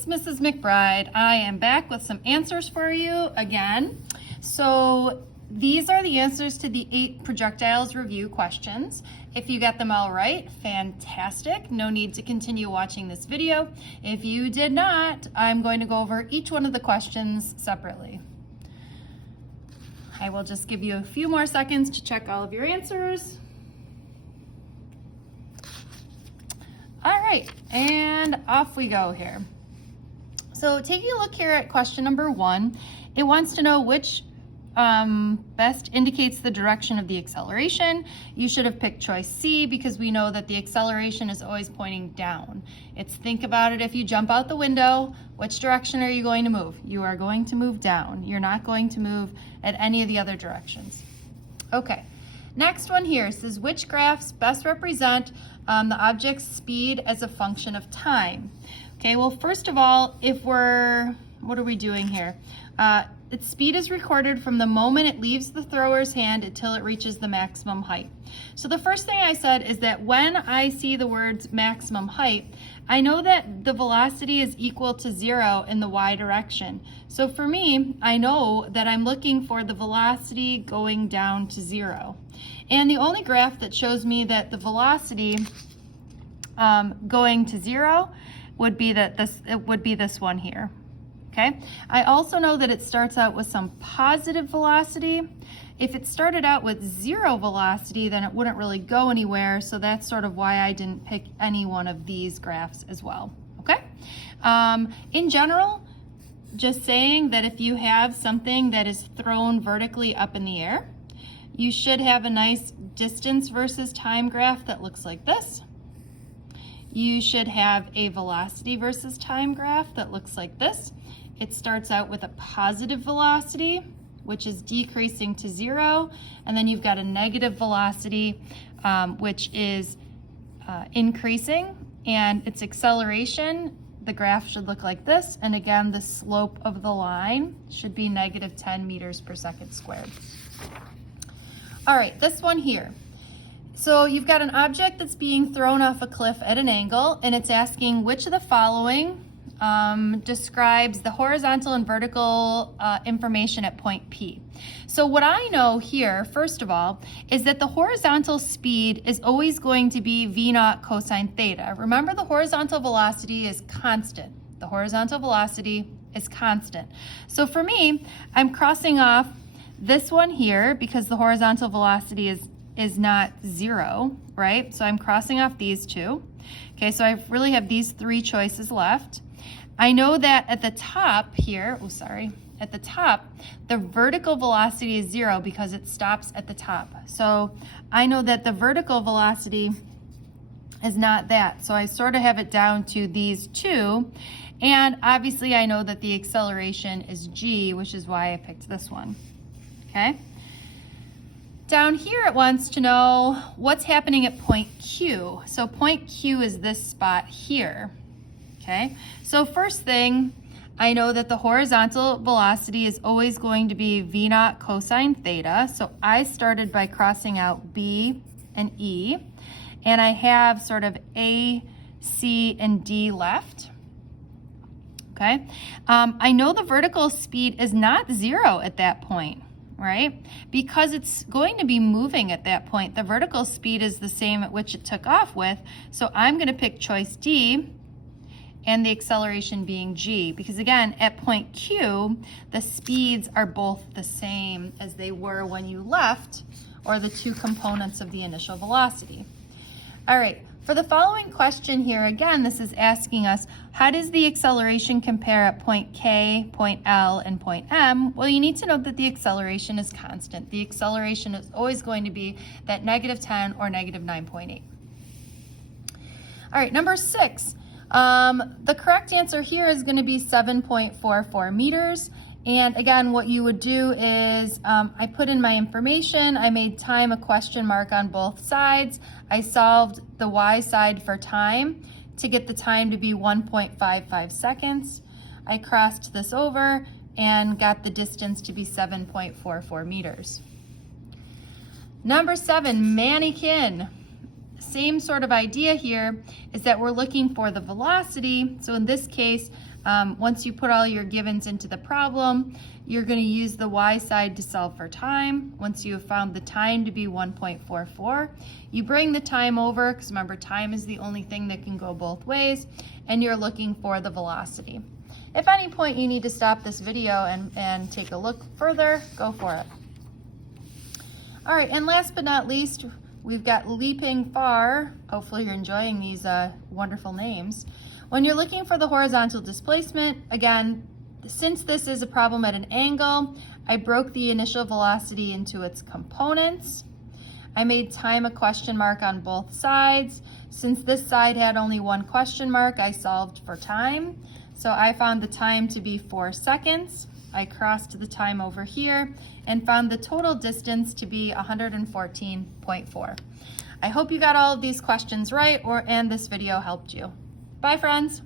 it's Mrs. McBride. I am back with some answers for you again. So these are the answers to the 8 projectiles review questions. If you got them all right, fantastic. No need to continue watching this video. If you did not, I'm going to go over each one of the questions separately. I will just give you a few more seconds to check all of your answers. All right, and off we go here. So taking a look here at question number 1, it wants to know which best indicates the direction of the acceleration. You should have picked choice C because we know that the acceleration is always pointing down. It's think about it, if you jump out the window, which direction are you going to move? You are going to move down. You're not going to move at any of the other directions. Okay, next one here says which graphs best represent the object's speed as a function of time. Okay, well, first of all, what are we doing here? Its speed is recorded from the moment it leaves the thrower's hand until it reaches the maximum height. So the first thing I said is that when I see the words maximum height, I know that the velocity is equal to 0 in the y direction. So for me, I know that I'm looking for the velocity going down to 0. And the only graph that shows me that the velocity going to 0 would be this one here. Okay. I also know that it starts out with some positive velocity. If it started out with 0 velocity, then it wouldn't really go anywhere. So that's sort of why I didn't pick any one of these graphs as well. Okay. In general, just saying that if you have something that is thrown vertically up in the air, you should have a nice distance versus time graph that looks like this. You should have a velocity versus time graph that looks like this. It starts out with a positive velocity, which is decreasing to 0, and then you've got a negative velocity, which is increasing, and its acceleration, the graph should look like this, and again, the slope of the line should be negative 10 meters per second squared. All right, this one here. So you've got an object that's being thrown off a cliff at an angle, and it's asking which of the following describes the horizontal and vertical information at point P. So what I know here, first of all, is that the horizontal speed is always going to be v0 cosine theta. Remember, the horizontal velocity is constant. The horizontal velocity is constant. So for me, I'm crossing off this one here because the horizontal velocity is not 0, right? So I'm crossing off these two. Okay, so I really have these 3 choices left. I know that at the top here, at the top, the vertical velocity is 0 because it stops at the top. So I know that the vertical velocity is not that. So I sort of have it down to these 2. And obviously I know that the acceleration is g, which is why I picked this one. Okay. Down here it wants to know what's happening at point Q. So point Q is this spot here. Okay, so first thing, I know that the horizontal velocity is always going to be v0 cosine theta. So I started by crossing out B and E, and I have sort of A, C, and D left. Okay, I know the vertical speed is not 0 at that point, right? Because it's going to be moving at that point. The vertical speed is the same at which it took off with. So I'm going to pick choice D, and the acceleration being g, because again, at point Q, the speeds are both the same as they were when you left, or the 2 components of the initial velocity. All right, for the following question here, again, this is asking us, how does the acceleration compare at point K, point L, and point M? Well, you need to know that the acceleration is constant. The acceleration is always going to be that negative 10 or negative 9.8. All right, number 6. The correct answer here is going to be 7.44 meters. And again, what you would do is I put in my information. I made time a question mark on both sides. I solved the y side for time to get the time to be 1.55 seconds. I crossed this over and got the distance to be 7.44 meters. Number 7, mannequin. Same sort of idea here is that we're looking for the velocity. So in this case, Once you put all your givens into the problem, you're going to use the y side to solve for time. Once you have found the time to be 1.44, you bring the time over, because remember, time is the only thing that can go both ways, and you're looking for the velocity. If at any point you need to stop this video and take a look further, go for it. All right, and last but not least, we've got leaping far. Hopefully you're enjoying these wonderful names. When you're looking for the horizontal displacement, again, since this is a problem at an angle, I broke the initial velocity into its components. I made time a question mark on both sides. Since this side had only one question mark, I solved for time. So I found the time to be 4 seconds. I crossed the time over here and found the total distance to be 114.4. I hope you got all of these questions right, and this video helped you. Bye, friends.